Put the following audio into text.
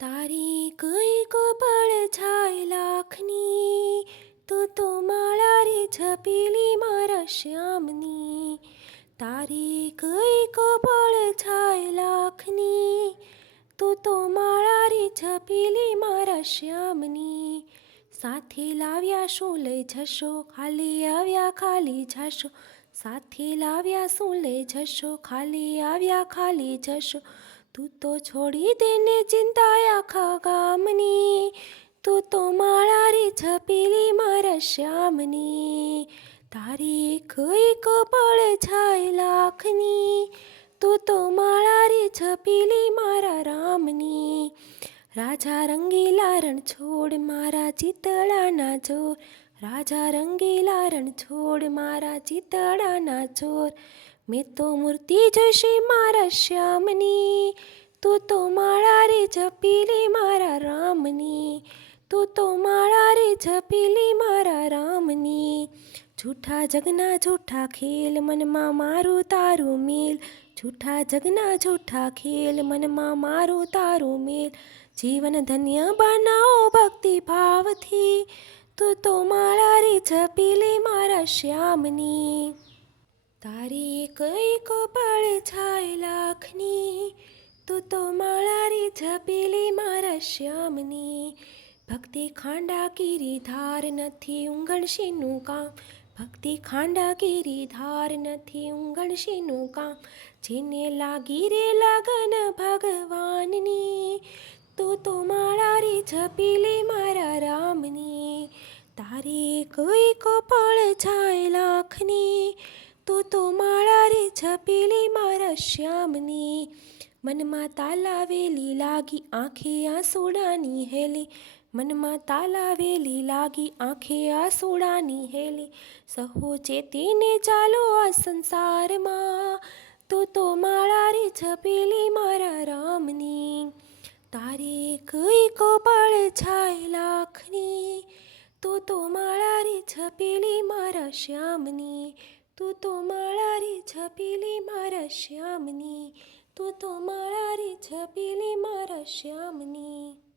તારી કઈક પડછાય લાખની, તું તો માળા રે છપેલી મારા શ્યામની. તારી કઈક પડછાય લાખની, તું તો માળા રે છપેલી મારા શ્યામની. સાથે લાવ્યા શું લઈ જશો, ખાલી આવ્યા ખાલી જશો. સાથે લાવ્યા શું લઈ જશો, ખાલી આવ્યા ખાલી જશો. તું તો છોડી દેને ચિંતા આખા ગામની, તું તો માળા રે છપેલી મારા શ્યામની. તારી કઈક પડછાય લાખની, તું તો માળા રે છપેલી મારા રામની. રાજા રંગીલા રણ છોડ મારા ચિતળાના જોર, રાજા રંગીલા રણ છોડ મારા ચિતળાના જોર. મેં તો મૂર્તિ જોઈશે મારા શ્યામની, તું તો માળા રે છપેલી મારા રામની. તું તો માળા રે છપેલી મારા રામની. જૂઠા જગના જૂઠા ખેલ, મનમાં મારું તારું મેલ. જૂઠા જગના જૂઠા ખેલ, મનમાં મારું તારું મેલ. જીવન ધન્ય બનાવો ભક્તિ ભાવથી, તું તો માળા રે છપેલી મારા શ્યામની. તારી કઈક પડછાય લાખની, તું તો માળા રે છપેલી મારા શ્યામની. ભક્તિ ખાંડા કીરી ધાર નથી ઉંગણશીનું કામ, ભક્તિ ખાંડા કીરી ધાર નથી ઉંગણશીનું કામ. જેને લાગી રે લગન ભગવાનની, તું તો માળા રે છપેલી મારા રામની. તારી કઈક પડછાય લાખની, તું તો માળા રે છપેલી મારા શ્યામની. મનમાં તાલાવેલી લાગી આંખે આંસુડાની હેલી, મનમાં તાલાવેલી લાગી આંખે આંસુડાની હેલી. સહુ ચેતીને ચાલો આ સંસારમાં, તું તો માળા રે છપેલી મારા રામની. તારી કઈક પડછાય લાખની, તું તો માળા રે છપેલી મારા શ્યામની. તું તો માળા રે છપેલી મારા શ્યામની. તું તો માળા રે છપેલી મારા શ્યામની.